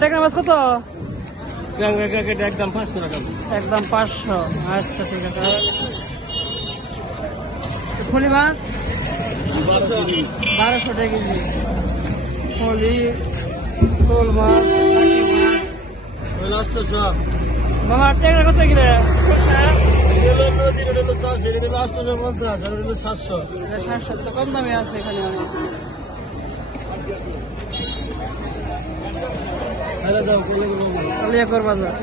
ট্যাংরা মাছ কত? একদম 500 টাকা। একদম 500। আচ্ছা ঠিক আছে। ফলি মাছ 1200 টাকা কেজি। ফলি, শোল মাছ, লাস্ট 800। মামা ট্যাংরা কত কিলো? 700। তো কম দামে আছে এখানে অনেক। কালিয়াকর বাজার।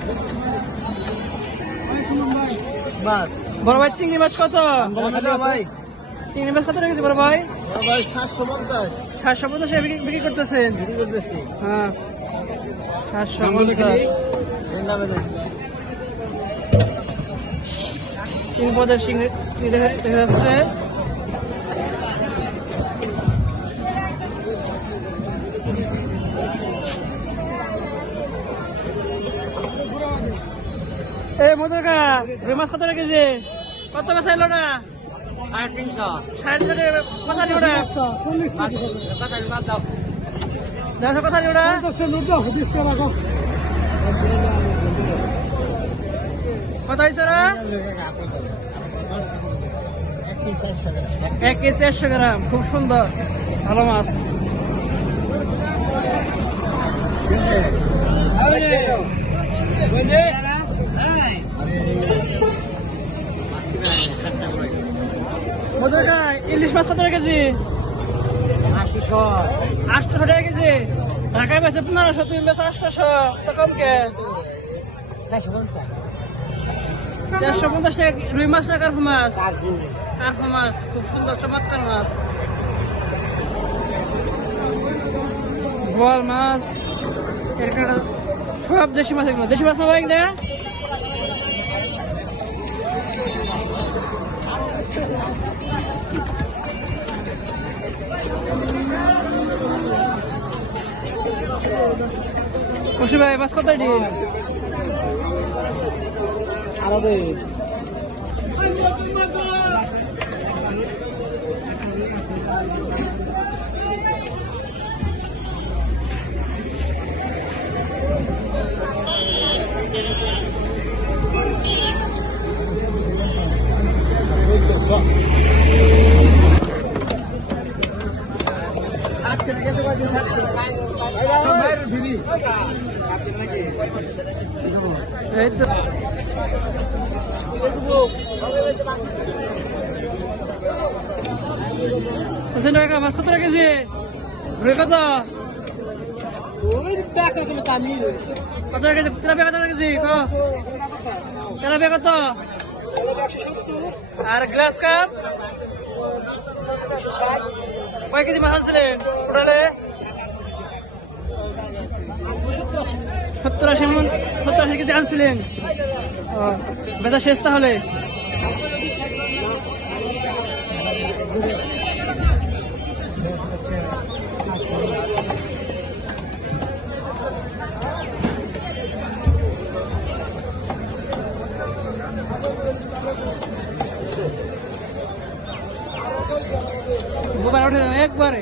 বড় ভাই চিংড়ি মাছ কত? চিংড়ি মাছ কত রেখেছে বড় ভাই? 750 বিক্রি করতেছেন? হ্যাঁ 750। তিন পদের চিংড়ি দেখা যাচ্ছে। এই মধুকা রুই মাছ কত রেখেছে? কত বেচা এলো না? 350। 60 কথা নিও না। দেখো কথা নিও না। কত হয়েছে না? 1 কেজি 400 গ্রাম। খুব সুন্দর, ভালো মাছ। মধুকা ইলিশ মাছ কত কেজি? 800 টাকা কেজি। ঢাকায় বেছে 1500, তুমি বেছে 800। তো কম কে? 450 টাকা। রুই মাছ না কার্পু মাছ? কার্পু মাছ, খুব সুন্দর চমৎকার মাছ। বোয়াল মাছ, এখানে সব দেশি মাছ। এগুলো দেশি মাছ না ভাই? না খুশি ভাই মাছ কত? এই তো মাছ কত রেখেছি? রুই কত? কত রেখেছি? তেলাপিয়া কত রেখেছি? তেলাপিয়া কত? আর গ্লাস কাপ কয় কেজি মাছ আনছিলেন টোটালে? 70-80 কেজি আনছিলেন। বেচা শেষ তাহলে? গোবার উঠে একবারে।